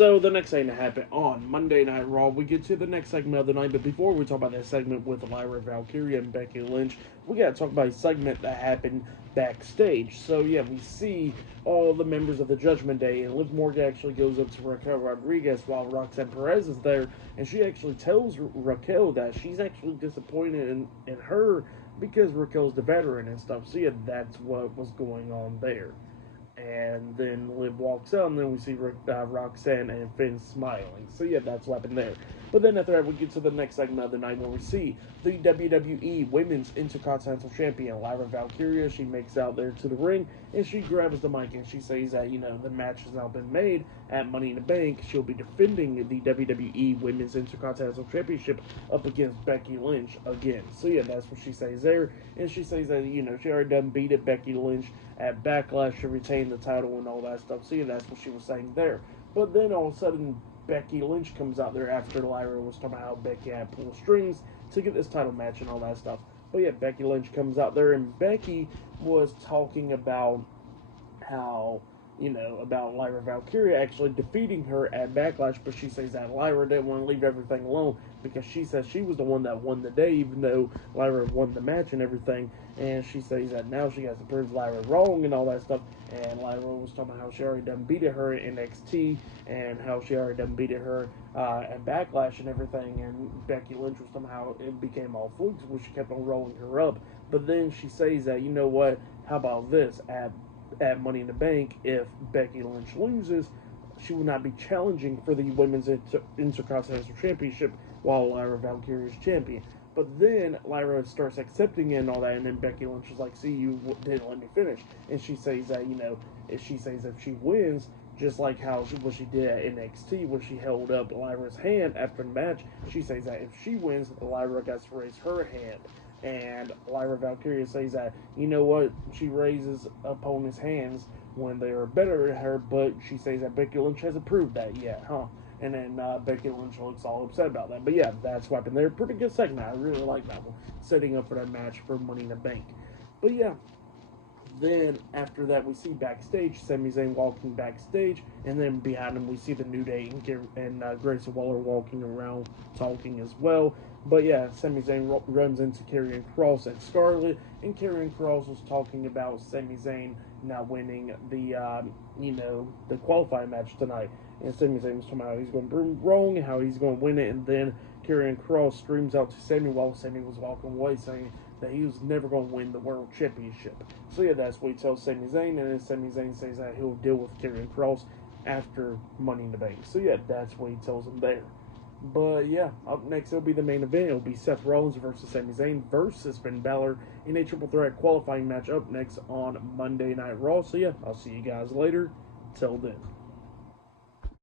So the next thing to happen on Monday Night Raw, we get to the next segment of the night. But before we talk about that segment with Lyra Valkyria and Becky Lynch, we gotta talk about a segment that happened backstage. So yeah, we see all the members of the Judgment Day, and Liv Morgan actually goes up to Raquel Rodriguez while Roxanne Perez is there, and she actually tells Raquel that she's actually disappointed in her because Raquel's the veteran and stuff. So yeah, that's what was going on there. And then Liv walks out, and then we see Roxanne and Finn smiling. So yeah, that's what happened there. But then after that, we get to the next segment of the night where we see the WWE Women's Intercontinental Champion, Lyra Valkyria. She makes out there to the ring, and she grabs the mic, and she says that, the match has now been made at Money in the Bank. She'll be defending the WWE Women's Intercontinental Championship up against Becky Lynch again. So yeah, that's what she says there. And she says that, she already done beat it, Becky Lynch, at Backlash to retain the title and all that stuff. So yeah, that's what she was saying there. But then all of a sudden, Becky Lynch comes out there after Lyra was talking about how Becky had pulled strings to get this title match and all that stuff. But yeah, Becky Lynch comes out there, and Becky was talking about how, about Lyra Valkyria actually defeating her at Backlash, but she says that Lyra didn't want to leave everything alone because she says she was the one that won the day, even though Lyra won the match and everything. And she says that now she has to prove Lyra wrong and all that stuff. And Lyra was talking about how she already done beat her in NXT and how she already done beat her at Backlash and everything. And Becky Lynch was somehow it became all flukes, which she kept on rolling her up. But then she says that, you know what? How about this? At Money in the Bank, if Becky Lynch loses, she will not be challenging for the Women's Intercontinental Championship while Lyra Valkyria is champion. But then Lyra starts accepting it and all that, and then Becky Lynch is like, see, you didn't let me finish. And she says that, if she wins, just like what she did at NXT when she held up Lyra's hand after the match, she says that if she wins, Lyra gets to raise her hand. And Lyra Valkyria says that, you know what, she raises opponents' hands when they are better than her, but she says that Becky Lynch hasn't proved that yet, huh? And then Becky Lynch looks all upset about that. But yeah, that's what happened there. Pretty good segment. I really like that one. Setting up for that match for Money in the Bank. But yeah, then after that we see backstage Sami Zayn walking backstage, and then behind him we see the New Day and Grayson Waller walking around talking as well. But yeah, Sami Zayn runs into Karrion Kross and Scarlett, and Karrion Kross was talking about Sami Zayn not winning the qualifying match tonight. And Sami Zayn was talking about how he's going to prove wrong and how he's going to win it. And then Karrion Kross screams out to Sami while Sami was walking away, saying that he was never going to win the World Championship. So yeah, that's what he tells Sami Zayn, and then Sami Zayn says that he'll deal with Karrion Kross after Money in the Bank. So yeah, that's what he tells him there. But yeah, up next it'll be the main event. It'll be Seth Rollins versus Sami Zayn versus Finn Balor in a triple threat qualifying match up next on Monday Night Raw. So yeah, I'll see you guys later. Till then.